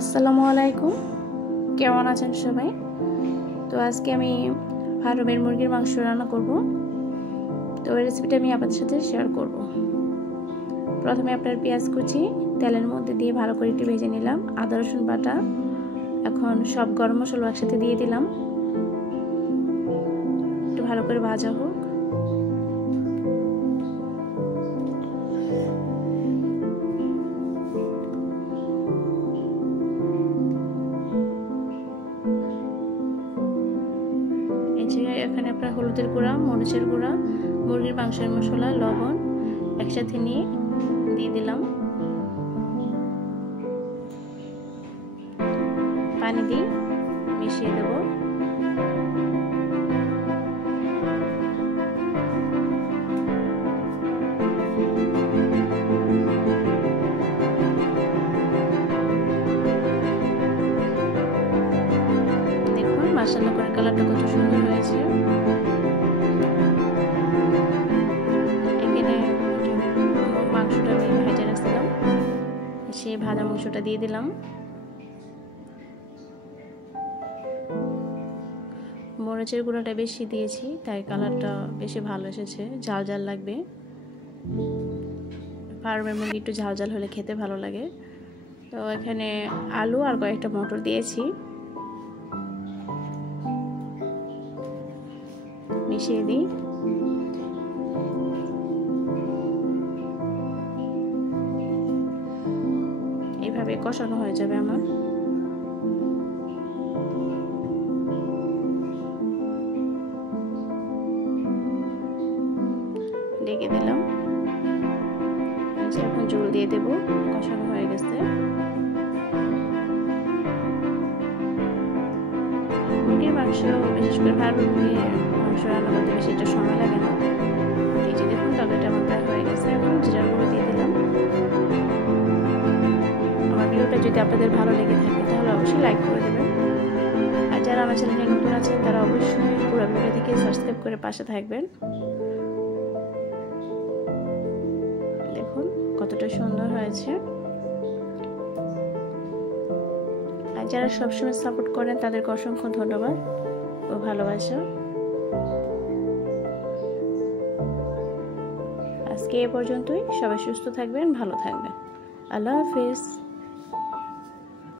আসসালামু আলাইকুম, কেমন আছেন সবাই? তো আজকে আমি ফার্মের মুরগির মাংস রান্না করব। তো এই রেসিপিটা আমি আপনাদের সাথে শেয়ার করব। প্রথমে আপনার পেঁয়াজ কুচি তেলের মধ্যে দিয়ে ভালো করে একটু ভেজে নিলাম। আদা রসুন বাটা, এখন সব গরম মশলা একসাথে দিয়ে দিলাম, একটু ভালো করে ভাজা হোক। এখানে আপনার হলুদের গুঁড়া, মরিচের গুঁড়া, মুরগির মাংসের মশলা, লবণ একসাথে নিয়ে দিয়ে দিলাম। পানি দিয়ে মিশিয়ে দেব। দেখুন মাশাআল্লাহ করে কালারটা কত সুন্দর হয়েছে। এখানে মাংসটা আমি ভেজে রাখছিলাম, সেই ভাজা মাংসটা দিয়ে দিলাম। মরিচের গুঁড়াটা বেশি দিয়েছি, তাই কালারটা বেশি ভালো এসেছে। ঝাল ঝাল লাগবে, ফার্মের মুরগি একটু ঝাল ঝাল হলে খেতে ভালো লাগে। তো এখানে আলু আর কয়েকটা মটর দিয়েছি, মিশিয়ে দিই। এইভাবে কষানো হয়ে যাবে আমার। ঢেকে দিলাম। এখন ঝোল দিয়ে দেব। কষানো হয়ে গেছে। মুরগির মাংস, বিশেষ করে ফার্মের মুরগির মাংস রান্না করতে বেশি একটা সময় লাগে না। এই যে দেখুন তরকারিটা আমার প্রায় হয়ে গেছে। এখন জিরার গুঁড়ো দিয়ে দিলাম। আমার ভিডিওটা যদি আপনাদের ভালো লেগে থাকে তাহলে অবশ্যই লাইক করে দেবেন। আর যারা আমার চ্যানেলে নতুন আছেন তারা অবশ্যই পুরো ভিডিও থেকে সাবস্ক্রাইব করে পাশে থাকবেন। দেখুন কতটা সুন্দর হয়েছে। আর যারা সবসময় সাপোর্ট করেন তাদেরকে অসংখ্য ধন্যবাদ ও ভালোবাসা। আজকে এ পর্যন্তই। সবাই সুস্থ থাকবেন, ভালো থাকবেন। আল্লাহ হাফেজ।